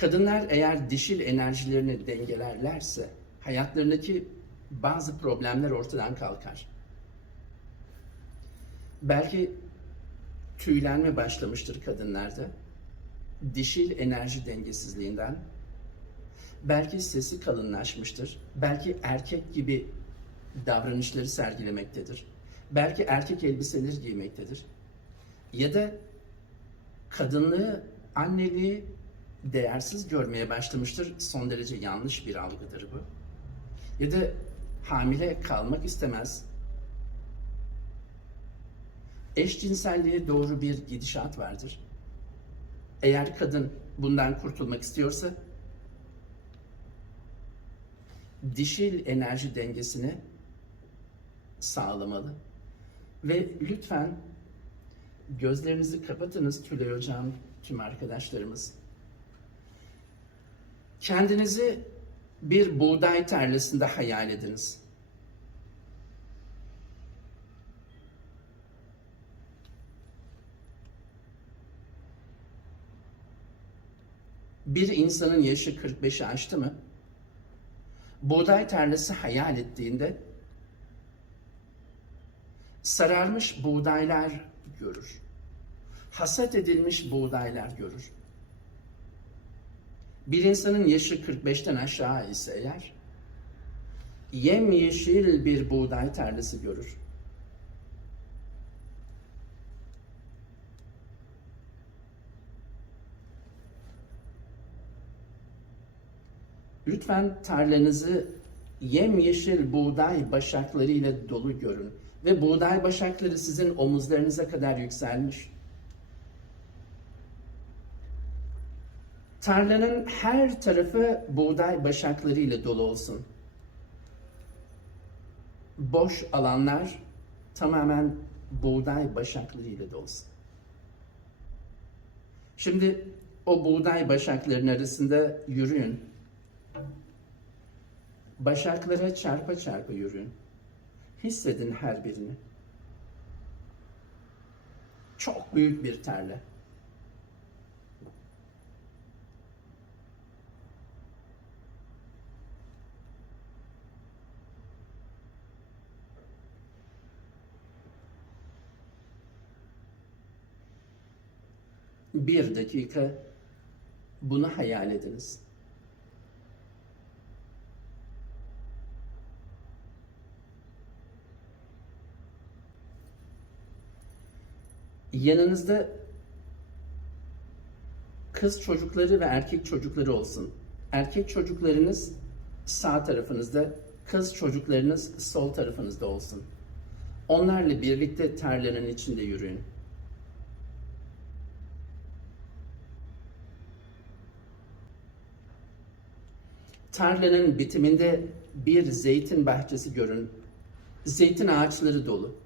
Kadınlar eğer dişil enerjilerini dengelerlerse hayatlarındaki bazı problemler ortadan kalkar. Belki tüylenme başlamıştır kadınlarda. Dişil enerji dengesizliğinden. Belki sesi kalınlaşmıştır. Belki erkek gibi davranışları sergilemektedir. Belki erkek elbiseleri giymektedir. Ya da kadınlığı, anneliği değersiz görmeye başlamıştır. Son derece yanlış bir algıdır bu. Ya da hamile kalmak istemez. Eşcinselliğe doğru bir gidişat vardır. Eğer kadın bundan kurtulmak istiyorsa dişil enerji dengesini sağlamalı. Ve lütfen gözlerinizi kapatınız Tülay Hocam, tüm arkadaşlarımız. Kendinizi bir buğday tarlasında hayal ediniz. Bir insanın yaşı 45'i aştı mı? Buğday tarlası hayal ettiğinde sararmış buğdaylar görür. Hasat edilmiş buğdaylar görür. Bir insanın yaşı 45'ten aşağı ise eğer yemyeşil bir buğday tarlası görür. Lütfen tarlanızı yemyeşil buğday başaklarıyla dolu görün ve buğday başakları sizin omuzlarınıza kadar yükselmiş. Tarlanın her tarafı buğday başaklarıyla dolu olsun. Boş alanlar tamamen buğday başaklarıyla dolsun. Şimdi o buğday başaklarının arasında yürüyün. Başaklara çarpa çarpa yürüyün. Hissedin her birini. Çok büyük bir tarla. Bir dakika bunu hayal ediniz. Yanınızda kız çocukları ve erkek çocukları olsun. Erkek çocuklarınız sağ tarafınızda, kız çocuklarınız sol tarafınızda olsun. Onlarla birlikte tarlanın içinde yürüyün. Tarlanın bitiminde bir zeytin bahçesi görün. Zeytin ağaçları dolu.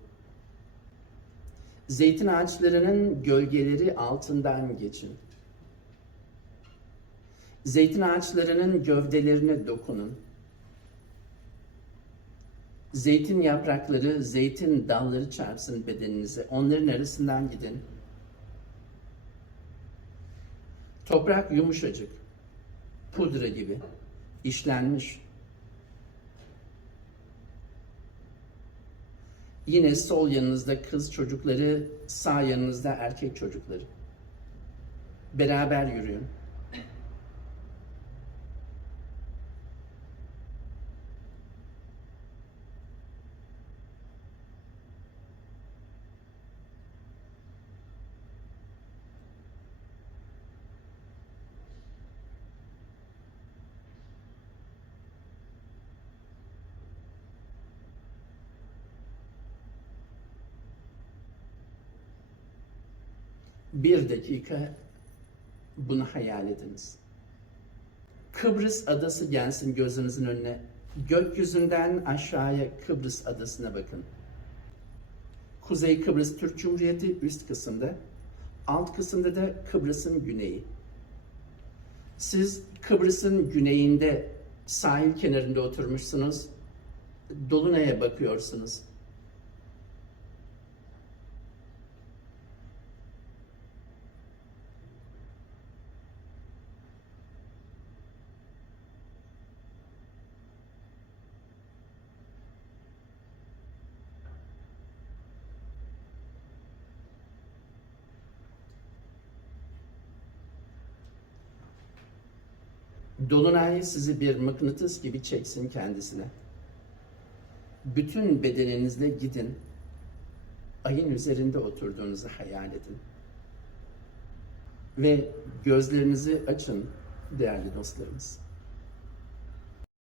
Zeytin ağaçlarının gölgeleri altından geçin. Zeytin ağaçlarının gövdelerine dokunun. Zeytin yaprakları, zeytin dalları çarpsın bedeninize. Onların arasından gidin. Toprak yumuşacık, pudra gibi, işlenmiş. Yine sol yanınızda kız çocukları, sağ yanınızda erkek çocukları. Beraber yürüyün. Bir dakika bunu hayal ediniz. Kıbrıs adası gelsin gözünüzün önüne. Gökyüzünden aşağıya Kıbrıs adasına bakın. Kuzey Kıbrıs Türk Cumhuriyeti üst kısımda, alt kısımda da Kıbrıs'ın güneyi. Siz Kıbrıs'ın güneyinde sahil kenarında oturmuşsunuz. Dolunay'a bakıyorsunuz. Dolunay sizi bir mıknatıs gibi çeksin kendisine. Bütün bedeninizle gidin. Ayın üzerinde oturduğunuzu hayal edin. Ve gözlerinizi açın değerli dostlarımız.